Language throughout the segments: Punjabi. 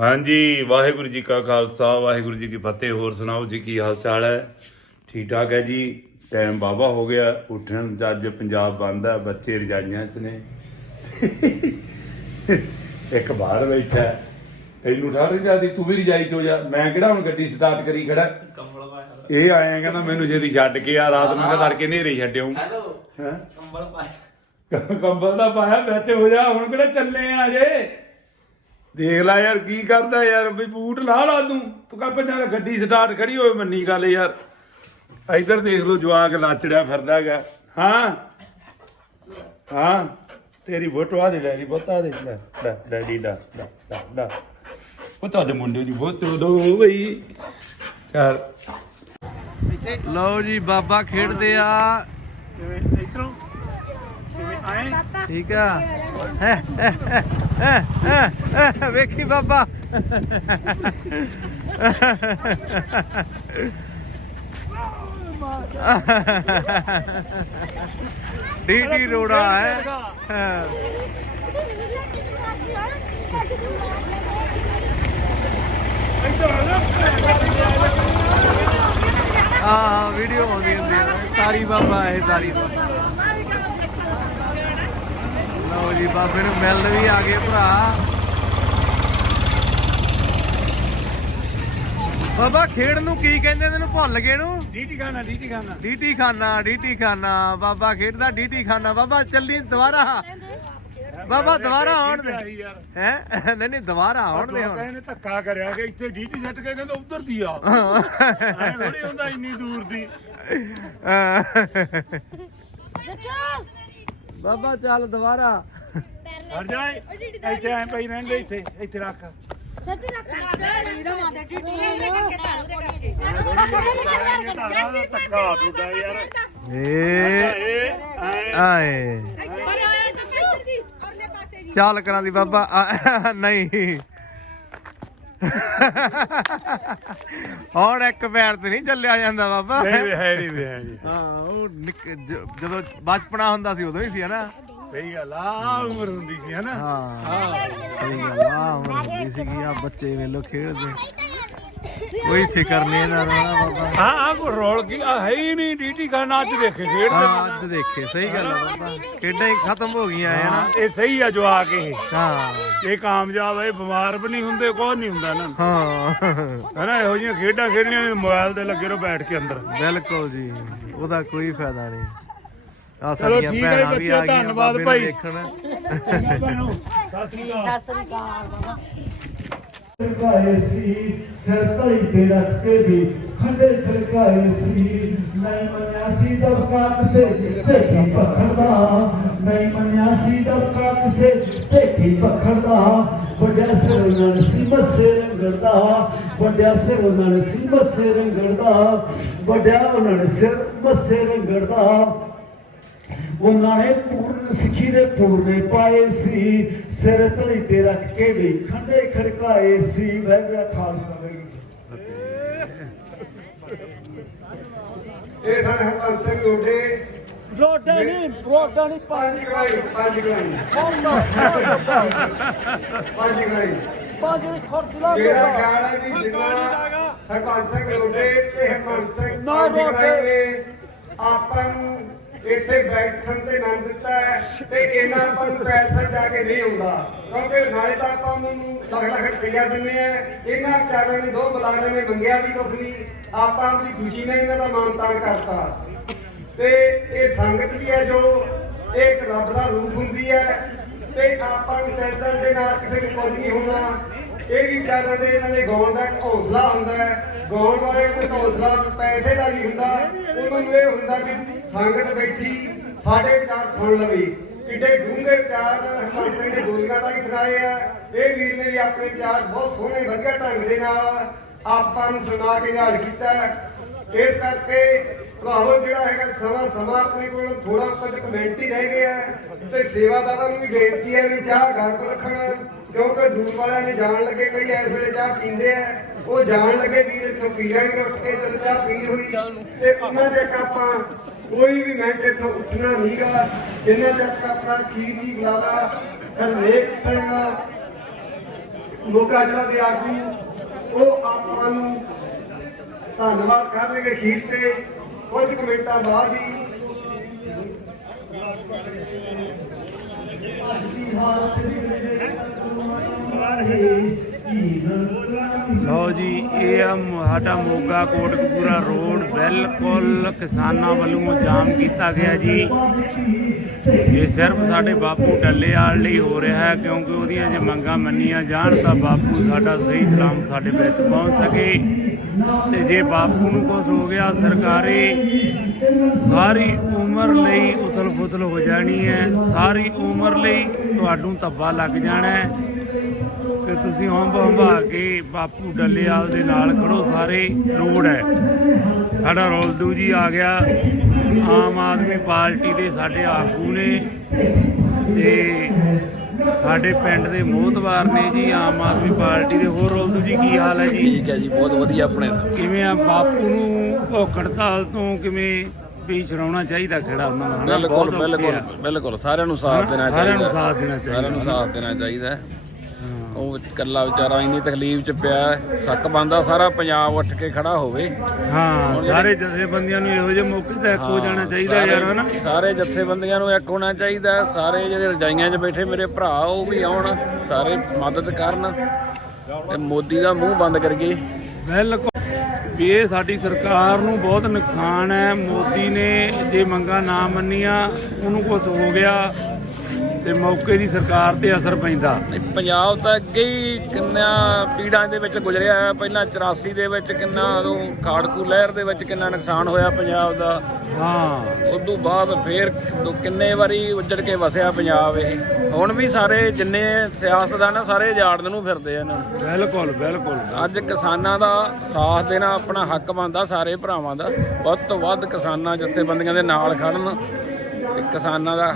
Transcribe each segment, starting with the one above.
ਹਾਂਜੀ ਵਾਹਿਗੁਰੂ ਜੀ ਕਾ ਖਾਲਸਾ ਵਾਹਿਗੁਰੂ ਜੀ ਕੀ ਫਤਿਹ। ਹੋਰ ਸੁਣਾਓ ਜੀ ਕੀ ਹਾਲ ਚਾਲ ਹੈ? ਠੀਕ ਠਾਕ ਹੈ ਜੀ? ਟਾਈਮ ਬਾਬਾ ਹੋ ਗਿਆ। ਉੱਠਣ ਦਾ ਅੱਜ ਪੰਜਾਬ ਬੰਦ ਹੈ ਬੱਚੇ ਰਜਾਈਆਂ 'ਚ ਨੇ। ਇੱਕ ਬਾਹਰ ਬੈਠਾ। ਤੈਨੂੰ ਠਾਰ ਜਾਂਦੀ ਤੂੰ ਵੀ ਰਜਾਈ 'ਚ ਹੋ ਜਾ। ਮੈਂ ਕਿਹੜਾ ਹੁਣ ਗੱਡੀ ਸਟਾਰਟ ਕਰੀ ਖੜਾ? ਇਹ ਆਇਆ ਕਹਿੰਦਾ ਮੈਨੂੰ ਛੇਤੀ ਛੱਡ ਕੇ ਆ ਰਾਤ ਨੂੰ ਤਾਂ ਤੜਕੇ ਨੇਰੇ ਛੱਡਿਓ। ਹੈਲੋ। ਹੈਂ? ਕੰਬਲ ਪਾਇਆ। ਕੰਬਲ ਦਾ ਪਾਇਆ ਵਿੱਚ ਹੋ ਜਾ ਹੁਣ ਕਿਹੜਾ ਚੱਲੇ ਆ ਜੇ ਦੇਖ ਲੈ ਯਾਰ ਕੀ ਕਰਦਾ ਯਾਰ ਵੀ ਬੂਟ ਲਾ ਲਾ ਤੂੰ। ਤੂੰ ਕਹ ਪੰਜਾਂ ਗੱਡੀ ਸਟਾਰਟ ਖੜੀ ਹੋਏ ਮੰਨੀ ਗੱਲ ਯਾਰ। ਇੱਧਰ ਦੇਖ ਲਓ ਜਵਾਕ ਲਾਚੜਿਆ ਫਿਰਦਾ ਹੈਗਾ। ਹਾਂ? ਹਾਂ? ਤੇਰੀ ਫੋਟੋ ਆ ਦੇ ਲੈ ਲਈ ਬੋਤਾ ਦੇ। ਲੈ ਲੈ ਲੈ ਲਈ ਲੈ ਲੈ ਲੈ, ਲੈ। ਉਹ ਤੁਹਾਡੇ ਮੁੰਡੇ ਦੀ ਫੋਟੋ ਦੋ ਬਈ। ਚੱਲ। ਲਓ ਜੀ ਬਾਬਾ ਖੇਡਦੇ ਆ। ਇਧਰੋਂ? ਕਿਵੇਂ ਆਏ? ਠੀਕ ਆ। ਹੈਂ, ਵੇਖੀ ਬਾਬਾ ਡੀਟੀ ਰੋੜਾ ਹੈ ਹਾਂ। ਹਾਂ ਵੀਡੀਓ ਆਉਂਦੀ ਹੁੰਦੀ ਹੈ ਤਾਰੀ ਬਾਬਾ ਇਹ ਤਾਰੀ ਬਾਬਾ ਲਓ ਜੀ ਬਾਬੇ ਨੂੰ ਮਿਲਣ ਵੀ ਆ ਗਏ ਭਰਾ। ਬਾਬਾ ਖੇਡ ਨੂੰ ਕੀ ਕਹਿੰਦੇ ਤੈਨੂੰ? ਭੁੱਲ ਗਏ ਨੂੰ? ਡੀਟੀ ਖਾਨਾ ਡੀਟੀ ਖਾਨਾ। ਡੀਟੀ ਖਾਨਾ ਡੀਟੀ ਖਾਨਾ। ਬਾਬਾ ਖੇਡਦਾ ਡੀਟੀ ਖਾਨਾ। ਬਾਬਾ ਚੱਲੀ ਦੁਬਾਰਾ। ਬਾਬਾ ਦੁਬਾਰਾ ਆਉਣ ਦੇ। ਹੈ? ਨਹੀਂ ਨਹੀਂ ਦੁਬਾਰਾ ਆਉਣ ਦੇ ਹੁਣ। ਇਹਨੇ ਧੱਕਾ ਕਰਿਆ ਕਿ ਇੱਥੇ ਡੀਟੀ ਸੱਟ ਕੇ ਕਹਿੰਦਾ ਉਧਰ ਦੀ ਆ। ਐ ਥੋੜੀ ਹੁੰਦਾ ਇੰਨੀ ਦੂਰ ਦੀ। ਬਾਬਾ ਚੱਲ ਦੁਬਾਰਾ। ਹਟ ਜਾ ਇੱਥੇ ਐ ਪਈ ਰਹਿੰਦੇ ਇੱਥੇ ਇੱਥੇ ਰੱਖ। ਧੱਕਾ ਦੁਦਾ ਯਾਰ ਏ ਆਏ। ਚੱਲ ਕਰਾਂ ਦੀ ਬਾਬਾ ਆ, ਨਹੀਂ। ਹੁਣ ਇੱਕ ਪੈਰ ਤੇ ਨਹੀਂ ਚੱਲਿਆ ਜਾਂਦਾ ਬਾਬਾ। ਨਹੀਂ ਵੀ ਹੈ ਨਹੀਂ ਵੀ ਹੈ ਜੀ ਹਾਂ ਉਹ ਨਿੱਕ- ਜ- ਜਦੋਂ ਬਚਪਨਾ ਹੁੰਦਾ ਸੀ ਉਦੋਂ ਹੀ ਸੀ ਹਨਾ? ਸਹੀ ਗੱਲ ਆ ਉਮਰ ਹੁੰਦੀ ਸੀ ਹਨਾ? ਹਾਂ ਸਹੀ ਗੱਲ ਆ ਹੁਣ ਹੁੰਦੀ ਸੀਗੀ ਆ ਬੱਚੇ ਵੇਲੋ ਖੇਡਦੇ। ਕੋਈ ਫਿਕਰ ਨਹੀਂ ਇਹਨਾਂ ਦਾ ਨਾ ਬਾਬਾ। ਹਾਂ ਆ ਕੋ ਰੋਲ ਕੀ? ਆ ਹੈ ਹੀ ਨਹੀਂ ਡੀਟੀ ਖਾਨਾ ਅੱਜ ਦੇਖੇ ਖੇਡਦੇ ਹਾਂ ਅੱਜ ਦੇਖੇ ਸਹੀ ਗੱਲ ਆ ਬਾਬਾ। ਖੇਡਾਂ ਹੀ ਖਤਮ ਹੋ ਗਈਆਂ ਹੈ ਨਾ। ਇਹ ਸਹੀ ਆ ਜਵਾਕ ਇਹ। ਹਾਂ। ਇਹ ਕਾਮਯਾਬ ਹੈ ਬਿਮਾਰ ਵੀ ਨਹੀਂ ਹੁੰਦੇ ਕੋਈ ਨਹੀਂ ਹੁੰਦਾ ਨਾ। ਹਾਂ। ਹਨਾ ਇਹੋ ਜਿਹੀਆਂ ਖੇਡਾਂ ਖੇਡਣੀਆਂ ਨੇ ਮੋਬਾਈਲ ਤੇ ਲੱਗੇ ਰਹੋ ਬੈਠ ਕੇ ਅੰਦਰ। ਬਿਲਕੁਲ ਜੀ ਉਹਦਾ ਕੋਈ ਫਾਇਦਾ ਨਹੀਂ। ਆ ਚਲੋ ਸਾਡੀਆਂ ਠੀਕ ਹੈ ਜੀ ਭੈਣਾਂ ਵੀ ਬੱਚੇ, ਆ ਗਈਆਂ ਧੰਨਵਾਦ ਬਾਬੇ ਨੂੰ ਭਾਈ। ਦੇਖਣ। ਭੈਣੋ ਸਤਿ ਸ੍ਰੀ ਅਕਾਲ। ਖੜਕਾਏ ਸੀ, ਸਿਰ ਧੜੀ ਤੇ ਰੱਖ ਕੇ ਵੀ ਖੰਡੇ ਖੜਕਾਏ ਸੀ। ਨਹੀਂ ਮੰਨਿਆ ਸੀ ਦਬਕਾ ਕਿਸੇ ਢੇਕੀ ਪਖੜਦਾ ਨਹੀਂ ਮੰਨਿਆ ਸੀ ਦਬਕਾ ਕਿਸੇ ਢੇਕੀ ਪਖੜਦਾ ਵੱਡਿਆ ਸਿਰ ਉਹਨਾਂ ਸੀ ਮੱਸੇ ਰੰਗੜਦਾ ਵੱਡਿਆ ਸਿਰ ਉਹਨਾਂ ਸੀ ਮੱਸੇ ਰੰਗੜਦਾ ਵੱਡਿਆ ਉਹਨਾਂ ਸਿਰ ਮੱਸੇ ਰੰਗੜਦਾ ਉਹਨਾਂ ਨੇ ਪੂਰਨ ਸਿੱਖੀ ਦੇ ਪੂਰਨੇ ਪਾਏ ਸੀ। ਸਿਰ ਧੜੀ ਤੇ ਰੱਖ ਕੇ ਵੀ ਖੰਡੇ ਖੜਕਾਏ ਸੀ। ਵੈਗਰਾ ਖਾਲਸਾ ਵਾਹਿਗੁਰੂ। ਇਹ ਸਾਡੇ ਹਰਪਾਲ ਸਿੰਘ ਰੋਡੇ। ਰੋਡਾ ਨਹੀਂ ਰੋਡਾ ਨਹੀਂ ਪੰਜ ਗਲਾਈ ਪੰਜ ਗਲਾਈ ਪੰਜ ਗਲਾਈ ਪੰਜ ਖਰਚਲਾ ਮੇਰਾ ਖਿਆਲ ਹੈ ਵੀ ਜਿੰਨਾ ਹਰਪਾਲ ਸਿੰਘ ਰੋਡੇ ਤੇ ਹਰਪਾਲ ਸਿੰਘ ਨਾ ਪੰਜ। ਗਲਾਈ ਨੇ ਆਪਾਂ ਨੂੰ ਇੱਥੇ ਬੈਠਣ ਤੇ ਆਨੰਦ ਦਿੱਤਾ ਹੈ ਤੇ ਇਹਨਾਂ ਆਪਾਂ ਨੂੰ ਪੈਸਾ ਜਾ ਕੇ ਨਹੀਂ ਆਉਂਦਾ। ਕਿਉਂਕਿ ਨਾਲੇ ਤਾਂ ਆਪਾਂ ਨੂੰ ਲੱਖ ਲੱਖ ਰੁਪਈਆ ਦਿੰਦੇ ਆ ਇਹਨਾਂ ਵਿਚਾਰਿਆਂ ਨੇ ਦੋ ਬਲਾਣੇ ਨੇ ਮੰਗਿਆ ਵੀ ਕੁਛ ਨਹੀਂ। ਆਪਾਂ ਆਪਣੀ ਖੁਸ਼ੀ ਨਾਲ ਇਹਨਾਂ ਦਾ ਮਾਣ ਕਰਤਾ। ਤੇ ਇਹ ਸੰਗਤ ਵੀ ਹੈ ਜੋ ਇਹ ਇੱਕ ਰੱਬ ਦਾ ਰੂਪ ਹੁੰਦੀ ਹੈ। ਤੇ ਆਪਾਂ ਨੂੰ ਚੈਤਲ ਦੇ ਨਾਲ ਕਿਸੇ ਨੂੰ ਕੁਝ ਨਹੀਂ ਹੋਣਾ ਇਹ ਵੀ ਵਿਚਾਰਿਆਂ ਦੇ ਇਹਨਾਂ ਦੇ ਗਾਉਣ ਦਾ ਇੱਕ ਹੌਸਲਾ ਹੁੰਦਾ ਹੈ। ਗਾਉਣ ਵਾਲੇ ਨੂੰ ਹੌਸਲਾ ਪੈਸੇ ਦਾ ਨਹੀਂ ਹੁੰਦਾ। ਉਹਨਾਂ ਨੂੰ ਇਹ ਹੁੰਦਾ ਕਿ ਸੰਗਤ ਬੈਠੀ, ਸਾਡੇ ਵਿਚਾਰ ਸੁਣ ਲਵੇ। ਕਿੱਡੇ ਡੂੰਘੇ ਵਿਚਾਰ ਹਰਮਨ ਸਿੰਘ ਦੇ ਗੋਲੀਆਂ ਦਾ ਹੀ ਸੁਣਾਏ ਆ। ਇਹ ਵੀਰ ਨੇ ਵੀ ਆਪਣੇ ਵਿਚਾਰ ਬਹੁਤ ਸੋਹਣੇ, ਵਧੀਆ ਢੰਗ ਦੇ ਨਾਲ ਆਪਾਂ ਨੂੰ ਸੁਣਾ ਕੇ ਯਾਦ ਕੀਤਾ। ਇਸ ਕਰਕੇ ਭਰਾਵੋ, ਜਿਹੜਾ ਹੈਗਾ ਸਮਾਂ ਸਮਾਂ ਆਪਣੇ ਕੋਲ ਥੋੜਾ ਕੁਝ ਕਮੈਂਟ ਹੀ ਰਹਿ ਗਿਆ ਤੇ ਸੇਵਾਦਾਰਾਂ ਨੂੰ ਵੀ ਬੇਨਤੀ ਹੈ ਵੀ ਚਾਹ ਗਲਤ ਰੱਖਣ, ਕਿਉਂਕਿ ਦੂਰ ਵਾਲਿਆਂ ਨੇ ਜਾਣ ਲੱਗੇ ਕਈ ਇਸ ਵੇਲੇ ਚਾਹ ਪੀਂਦੇ ਆ। ਉਹ ਜਾਣ ਲੱਗੇ ਵੀਰ ਇੱਥੋਂ ਪੀ ਲੈਣਗੇ ਉੱਠ ਕੇ ਚੱਲ ਚਾਹ ਪੀ ਹੋਈ, ਤੇ ਉਹਨਾਂ ਦੇ ਆਪਾਂ ਕੋਈ ਵੀ ਮਿੰਟ ਇੱਥੋਂ ਉੱਠਣਾ ਨਹੀਂਗਾ ਜਿੰਨਾ ਚਿਰ ਆਪਣਾ ਖੀਰ ਦੀ ਬੁਲਾਵਾ ਹਰਨੇਕ ਸਿੰਘ ਮੋਗਾ ਜਿਹੜਾ ਦੇ ਆਗੂ, ਉਹ ਆਪਾਂ ਨੂੰ ਧੰਨਵਾਦ ਕਰਨਗੇ ਖੀਰ ਤੇ। ਕੁਝ ਕੁ ਮਿੰਟਾਂ ਬਾਅਦ ਹੀ ਲਓ ਜੀ, ਇਹ ਆ ਸਾਡਾ ਮੋਗਾ ਕੋਟਕਪੂਰਾ ਰੋਡ, ਬਿਲਕੁਲ ਕਿਸਾਨਾਂ ਵੱਲੋਂ ਜਾਮ ਕੀਤਾ ਗਿਆ ਜੀ। ਇਹ ਸਿਰਫ ਸਾਡੇ ਬਾਪੂ ਡੱਲੇਵਾਲ ਲਈ ਹੋ ਰਿਹਾ ਹੈ, ਕਿਉਂਕਿ ਉਹਦੀਆਂ ਜੇ ਮੰਗਾਂ ਮੰਨੀਆਂ ਜਾਣ ਤਾਂ ਬਾਪੂ ਸਾਡਾ ਸਹੀ ਸਲਾਮ ਸਾਡੇ ਵਿੱਚ ਪਹੁੰਚ ਸਕੇ। ਤੇ ਜੇ ਬਾਪੂ ਨੂੰ ਕੁਝ ਹੋ ਗਿਆ, ਸਰਕਾਰੀ ਸਾਰੀ ਉਮਰ ਲਈ ਉਥਲ ਫੁਥਲ ਹੋ ਜਾਣੀ ਹੈ। ਸਾਰੀ ਉਮਰ ਲਈ ਤੁਹਾਨੂੰ ਧੱਬਾ ਲੱਗ ਜਾਣਾ ਹੈ। ਕਿ ਤੁਸੀਂ ਹੰਬ ਹੰਬਾ ਕੇ ਬਾਪੂ ਡੱਲੇਵਾਲ ਦੇ ਨਾਲ ਖੜੋ ਸਾਰੇ ਲੋੜ ਹੈ। ਸਾਡਾ ਰੋਲਦੂ ਜੀ ਆ ਗਿਆ। ਆਮ ਆਦਮੀ ਪਾਰਟੀ ਦੇ ਸਾਡੇ ਆਗੂ ਨੇ ਤੇ ਸਾਡੇ ਪਿੰਡ ਦੇ ਮੋਹਤਵਾਰ ਨੇ ਜੀ ਆਮ ਆਦਮੀ ਪਾਰਟੀ ਦੇ। ਹੋਰ ਰੋਲਦੂ ਜੀ ਕੀ ਹਾਲ ਹੈ ਜੀ? ਠੀਕ ਹੈ ਜੀ ਬਹੁਤ ਵਧੀਆ ਆਪਣੇ। ਕਿਵੇਂ ਆ ਬਾਪੂ ਨੂੰ ਭੁੱਖ ਹੜਤਾਲ ਤੋਂ ਕਿਵੇਂ ਵੀ ਛਡਾਉਣਾ ਚਾਹੀਦਾ ਖੜਾ ਉਹਨਾਂ ਦਾ? ਬਿਲਕੁਲ ਬਿਲਕੁਲ। ਬਿਲਕੁਲ ਸਾਰਿਆਂ ਨੂੰ ਸਾਥ ਦੇਣਾ ਚਾਹੀਦਾ ਸਾਰਿਆਂ ਨੂੰ ਸਾਥ ਦੇਣਾ ਚਾਹੀਦਾ ਸਾਰਿਆਂ ਨੂੰ ਸਾਥ ਦੇਣਾ ਚਾਹੀਦਾ। ਉਹ ਇਕੱਲਾ ਵਿਚਾਰਾ ਇੰਨੀ ਤਕਲੀਫ ਚ ਪਿਆ। ਸੱਕ ਬੰਦਾ ਸਾਰਾ ਪੰਜਾਬ ਉੱਠ ਕੇ ਖੜਾ ਹੋਵੇ। ਹਾਂ ਸਾਰੇ ਜਥੇਬੰਦੀਆਂ ਨੂੰ ਇਹੋ ਜਿਹੇ ਮੌਕੇ ਤੇ ਇੱਕ ਹੋ ਜਾਣਾ ਚਾਹੀਦਾ ਯਾਰ ਹਨਾ? ਸਾਰੇ ਜਥੇਬੰਦੀਆਂ ਨੂੰ ਇੱਕ ਹੋਣਾ ਚਾਹੀਦਾ। ਸਾਰੇ ਜਿਹੜੇ ਰਜਾਈਆਂ 'ਚ ਬੈਠੇ ਮੇਰੇ ਭਰਾ ਉਹ ਵੀ ਆਉਣ ਸਾਰੇ ਮਦਦ ਕਰਨ ਤੇ ਮੋਦੀ ਦਾ ਮੂੰਹ ਬੰਦ ਕਰੀਏ। ਬਿਲਕੁਲ। ਵੀ ਇਹ ਸਾਡੀ ਸਰਕਾਰ ਨੂੰ ਬਹੁਤ ਨੁਕਸਾਨ ਹੈ। ਮੋਦੀ ਨੇ ਜੇ ਮੰਗਾਂ ਨਾ ਮੰਨੀਆਂ ਉਹਨੂੰ ਕੁਝ ਹੋ ਗਿਆ। ਤੇ ਮੌਕੇ ਦੀ ਸਰਕਾਰ ਤੇ ਅਸਰ ਪੈਂਦਾ। ਨਹੀਂ, ਪੰਜਾਬ ਤਾਂ ਅੱਗੇ ਹੀ ਕਿੰਨਾ ਪੀੜਾਂ ਦੇ ਵਿੱਚ ਗੁਜ਼ਰਿਆ ਹੈ ਪਹਿਲਾਂ 84 ਦੇ ਵਿੱਚ ਕਿੰਨਾ ਉਦੋਂ ਖਾੜਕੂ ਲਹਿਰ ਦੇ ਵਿੱਚ ਕਿੰਨਾ ਨੁਕਸਾਨ ਹੋਇਆ ਪੰਜਾਬ ਦਾ। ਹਾਂ। ਉਸ ਤੋਂ ਬਾਅਦ ਫੇਰ ਕਿੰਨੇ ਵਾਰੀ ਉੱਜੜ ਕੇ ਵਸਿਆ ਪੰਜਾਬ ਇਹ। ਹੁਣ ਵੀ ਸਾਰੇ ਜਿੰਨੇ ਸਿਆਸਤਦਾਨ ਆ ਸਾਰੇ ਜਾੜਨ ਨੂੰ ਫਿਰਦੇ ਆ ਇਹਨਾਂ ਨੂੰ। ਬਿਲਕੁਲ ਬਿਲਕੁਲ। ਅੱਜ ਕਿਸਾਨਾਂ ਦਾ ਸਾਥ ਦੇਣਾ ਆਪਣਾ ਹੱਕ ਬਣਦਾ ਸਾਰੇ ਭਰਾਵਾਂ ਦਾ। ਵੱਧ ਤੋਂ ਵੱਧ ਕਿਸਾਨਾਂ ਜਥੇਬੰਦੀਆਂ ਦੇ ਨਾਲ ਖੜਨ ਤੇ ਕਿਸਾਨਾਂ ਦਾ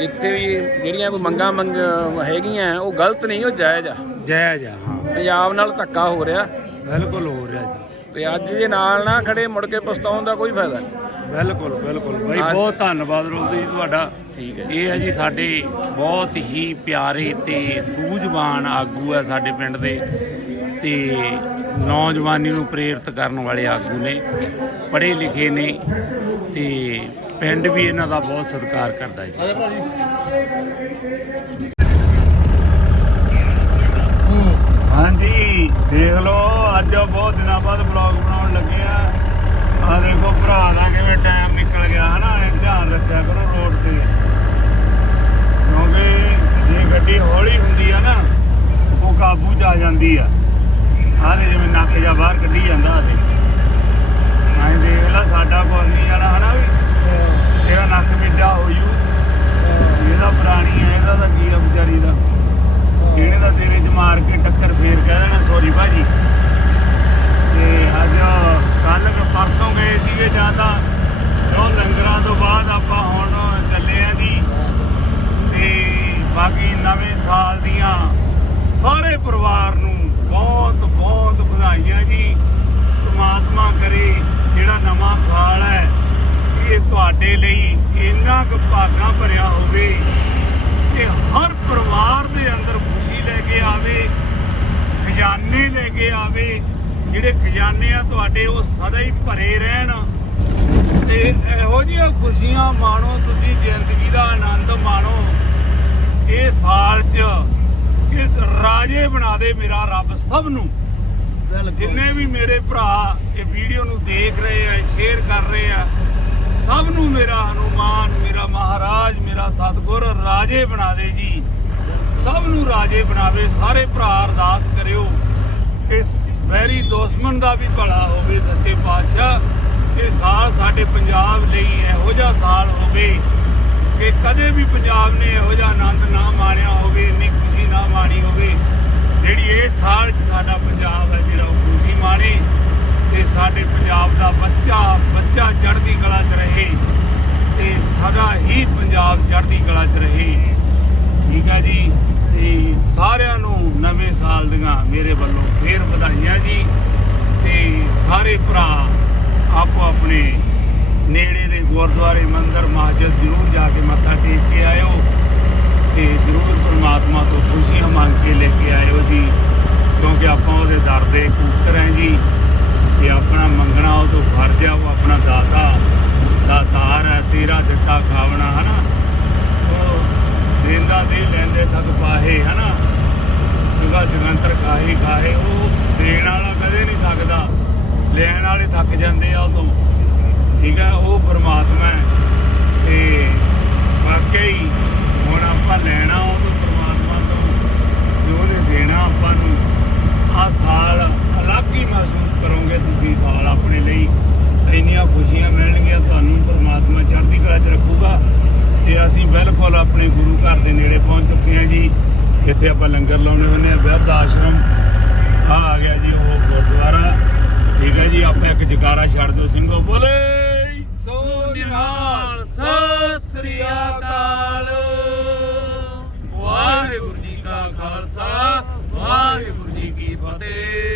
ਜਿੱਥੇ ਵੀ ਜਿਹੜੀਆਂ ਕੋਈ ਮੰਗਾਂ ਮੰਗ ਹੈਗੀਆਂ ਉਹ ਗਲਤ ਨਹੀਂ ਉਹ ਜਾਇਜ਼ ਆ। ਜੈ ਜੈ ਹਾਂ। ਪੰਜਾਬ ਨਾਲ ਧੱਕਾ ਹੋ ਰਿਹਾ। ਬਿਲਕੁਲ ਹੋ ਰਿਹਾ ਜੀ। ਤੇ ਅੱਜ ਜੇ ਨਾਲ ਨਾ ਖੜੇ ਮੁੜ ਕੇ ਪਛਤਾਉਣ ਦਾ ਕੋਈ ਫਾਇਦਾ ਨਹੀਂ। ਬਿਲਕੁਲ ਬਿਲਕੁਲ। ਬਾਈ ਬਹੁਤ ਧੰਨਵਾਦ ਰੋਲਦੇ ਜੀ ਤੁਹਾਡਾ। ਠੀਕ ਹੈ ਇਹ ਹੈ ਜੀ ਸਾਡੇ ਬਹੁਤ ਹੀ ਪਿਆਰੇ ਤੇ ਸੂਝਵਾਨ ਆਗੂ ਹੈ ਸਾਡੇ ਪਿੰਡ ਦੇ ਤੇ ਨੌਜਵਾਨੀ ਨੂੰ ਪ੍ਰੇਰਿਤ ਕਰਨ ਵਾਲੇ ਆਗੂ ਨੇ ਪੜ੍ਹੇ ਲਿਖੇ ਨੇ ਤੇ ਪਿੰਡ ਵੀ ਇਹਨਾਂ ਦਾ ਬਹੁਤ ਸਤਿਕਾਰ ਕਰਦਾ ਜੀ। ਹਾਂਜੀ, ਦੇਖ ਲਓ, ਅੱਜ ਬਹੁਤ ਦਿਨਾਂ ਬਾਅਦ ਬਲੌਗ ਬਣਾਉਣ ਲੱਗੇ ਆ। ਆ ਦੇਖੋ, ਭਰਾ ਦਾ ਕਿਵੇਂ ਟਾਈਮ ਨਿਕਲ ਗਿਆ, ਹਨਾ? ਇਹ ਧਿਆਨ ਰੱਖਿਆ ਕਰੋ ਰੋਡ ਤੇ। ਕਿਉਂਕਿ ਜੇ ਗੱਡੀ ਹੌਲੀ ਹੁੰਦੀ ਆ ਨਾ, ਉਹ ਕਾਬੂ 'ਚ ਆ ਜਾਂਦੀ ਆ ਆਹ ਦੇ ਜਿਵੇਂ ਨੱਕ ਜਾਂ ਬਾਹਰ ਕੱਢੀ ਜਾਂਦਾ ਆ ਦੇ ਐਂ ਦੇਖ ਲੈ ਸਾਡਾ ਕੋਲ ਨਹੀਂ ਜਾਣਾ ਹਨਾ ਵੀ ਇਹਦਾ ਨੱਕ ਮਿੱਡਾ ਹੋ ਜੂ ਇਹਦਾ ਪੁਰਾਣੀ ਹੈ ਇਹਦਾ ਤਾਂ ਕੀ ਆ ਵਿਚਾਰੀ ਦਾ ਇਹਨੇ ਤਾਂ ਤੇਰੇ 'ਚ ਮਾਰ ਕੇ ਟੱਕਰ ਫੇਰ ਕਹਿ ਦੇਣਾ ਸੌਰੀ ਭਾਜੀ ਤੇ ਅੱਜ ਕੱਲ ਪਰਸੋਂ ਗਏ ਸੀਗੇ ਜਾਂ ਤਾਂ ਉਹ ਲੰਗਰਾਂ ਤੋਂ ਬਾਅਦ ਆਪਾਂ ਹੁਣ ਚੱਲੇ ਆਂ ਜੀ ਤੇ ਬਾਕੀ ਨਵੇਂ ਸਾਲ ਦੀਆਂ ਸਾਰੇ ਪਰਿਵਾਰ ਨੂੰ ਬਹੁਤ ਬਹੁਤ ਵਧਾਈਆਂ ਜੀ ਪ੍ਰਮਾਤਮਾ ਕਰੇ ਜਿਹੜਾ ਨਵਾਂ ਸਾਲ ਹੈ ਤੁਹਾਡੇ ਲਈ ਇੰਨਾ ਕੁ ਭਾਗਾਂ ਭਰਿਆ ਹੋਵੇ ਕਿ ਹਰ ਪਰਿਵਾਰ ਦੇ ਅੰਦਰ ਖੁਸ਼ੀ ਲੈ ਕੇ ਆਵੇ ਖਜ਼ਾਨੇ ਲੈ ਕੇ ਆਵੇ ਜਿਹੜੇ ਖਜ਼ਾਨੇ ਆ ਤੁਹਾਡੇ ਉਹ ਸਦਾ ਹੀ ਭਰੇ ਰਹਿਣ। ਤੇ ਇਹੋ ਜਿਹੀਆਂ ਖੁਸ਼ੀਆਂ ਮਾਣੋ ਤੁਸੀਂ ਜ਼ਿੰਦਗੀ ਦਾ ਆਨੰਦ ਮਾਣੋ। ਇਹ ਸਾਲ 'ਚ ਕਿ ਰਾਜੇ ਬਣਾ ਦੇ ਮੇਰਾ ਰੱਬ ਸਭ ਨੂੰ ਜਿੰਨੇ ਵੀ ਮੇਰੇ ਭਰਾ ਇਹ ਵੀਡੀਓ ਨੂੰ ਦੇਖ ਰਹੇ ਆ ਸ਼ੇਅਰ ਕਰ ਰਹੇ ਆ ਸਭ ਨੂੰ ਮੇਰਾ ਹਨੂਮਾਨ, ਮੇਰਾ ਮਹਾਰਾਜ, ਮੇਰਾ ਸਤਿਗੁਰ ਰਾਜੇ ਬਣਾ ਦੇ ਜੀ। ਸਭ ਨੂੰ ਰਾਜੇ ਬਣਾਵੇ, ਸਾਰੇ ਭਰਾ ਅਰਦਾਸ ਕਰਿਓ। ਕਿ ਵੈਰੀ ਦੁਸ਼ਮਣ ਦਾ ਵੀ ਭਲਾ ਹੋਵੇ ਸੱਚੇ ਪਾਤਸ਼ਾਹ। ਇਹ ਸਾਲ ਸਾਡੇ ਪੰਜਾਬ ਲਈ ਇਹੋ ਜਿਹਾ ਸਾਲ ਹੋਵੇ ਕਿ ਕਦੇ ਵੀ ਪੰਜਾਬ ਨੇ ਇਹੋ ਜਿਹਾ ਆਨੰਦ ਨਾ ਮਾਣਿਆ ਹੋਵੇ, ਇੰਨੀ ਖੁਸ਼ੀ ਨਾ ਮਾਣੀ ਹੋਵੇ। ਜਿਹੜੀ ਇਹ ਸਾਲ 'ਚ ਸਾਡਾ ਪੰਜਾਬ ਹੈ, ਜਿਹੜਾ ਉਹ ਖੁਸ਼ੀ ਮਾਣੇ। ਤੇ ਸਾਡੇ ਪੰਜਾਬ ਦਾ ਬੱਚਾ ਬੱਚਾ ਚੜ੍ਹਦੀ ਕਲਾ 'ਚ ਰਹੇ ਤੇ ਸਦਾ ਹੀ ਪੰਜਾਬ ਚੜ੍ਹਦੀ ਕਲਾ 'ਚ ਰਹੇ। ਠੀਕ ਹੈ ਜੀ, ਤੇ ਸਾਰਿਆਂ ਨੂੰ ਨਵੇਂ ਸਾਲ ਦੀਆਂ ਮੇਰੇ ਵੱਲੋਂ ਫੇਰ ਵਧਾਈਆਂ ਜੀ ਤੇ ਸਾਰੇ ਭਰਾ ਆਪੋ ਆਪਣੇ ਨੇੜੇ ਦੇ ਗੁਰਦੁਆਰੇ, ਮੰਦਰ, ਮਸਜਿਦ ਜ਼ਰੂਰ ਜਾ ਕੇ ਮੱਥਾ ਟੇਕ ਕੇ ਆਇਓ ਤੇ ਜ਼ਰੂਰ ਪ੍ਰਮਾਤਮਾ ਤੋਂ ਖੁਸ਼ੀਆਂ ਮੰਗ ਕੇ ਲੈ ਕੇ ਆਇਓ ਜੀ, ਕਿਉਂਕਿ ਆਪਾਂ ਉਹਦੇ ਦਰ ਦੇ ਕੂਤਰ ਹੈ ਜੀ। ਤੇ ਆਪਣਾ ਮੰਗਣਾ ਉਹ ਤੋਂ ਫਰਜ਼ ਆ ਉਹ ਆਪਣਾ ਦਾਤਾ, ਦਾਤਾਰ ਹੈ, ਤੇਰਾ ਦਿੱਤਾ ਖਾਵਣਾ, ਹਨਾ? ਉਹ ਦੇਂਦਾ ਦੇ, ਲੈਂਦੇ ਥਕ ਪਾਹੇ, ਹਨਾ? ਜੁਗਾ ਜਗੰਤਰ ਕਾਹੇ ਕਾਹੇ ਉਹ ਦੇਣ ਵਾਲਾ ਕਦੇ ਨਹੀਂ ਥੱਕਦਾ। ਲੈਣ ਵਾਲੇ ਥੱਕ ਜਾਂਦੇ ਆ ਉਹ ਤੋਂ। ਠੀਕ ਹੈ? ਉਹ ਪਰਮਾਤਮਾ ਹੈ। ਤੇ ਵਾਕਈ ਹੁਣ ਆਪਾਂ ਲੈਣਾ ਉਹ ਤੋਂ ਪਰਮਾਤਮਾ ਤੋਂ, ਜੋ ਉਹਨੇ ਦੇਣਾ ਆਪਾਂ ਨੂੰ ਆ ਸਾਲ ਸੁਖੀ ਮਹਿਸੂਸ ਕਰੋਗੇ ਤੁਸੀਂ ਸਾਲ ਆਪਣੇ ਲਈ। ਇੰਨੀਆਂ ਖੁਸ਼ੀਆਂ ਮਿਲਣਗੀਆਂ, ਤੁਹਾਨੂੰ ਪਰਮਾਤਮਾ ਚੜ੍ਹਦੀ ਕਲਾ 'ਚ ਰੱਖੂਗਾ। ਤੇ ਅਸੀਂ ਬਿਲਕੁਲ ਆਪਣੇ ਗੁਰੂ ਘਰ ਦੇ ਨੇੜੇ ਪਹੁੰਚ ਚੁੱਕੇ ਹਾਂ ਜੀ। ਇੱਥੇ ਆਪਾਂ ਲੰਗਰ ਲਾਉਣੇ ਹੁੰਦੇ ਆ ਬਿਰਧ ਆਸ਼ਰਮ। ਆ ਆ ਗਿਆ ਜੀ ਉਹ ਗੁਰਦੁਆਰਾ। ਠੀਕ ਹੈ ਜੀ, ਆਪਾਂ ਇੱਕ ਜਕਾਰਾ ਛੱਡ ਦਿਓ ਸਿੰਘੋ ਬੋਲੇ। ਸੋ ਨਿਹਾਲ ਸਤਿ ਸ੍ਰੀ ਅਕਾਲ। ਵਾਹਿਗੁਰੂ ਜੀ ਕਾ ਖਾਲਸਾ, ਵਾਹਿਗੁਰੂ ਜੀ ਕੀ ਫਤਿਹ।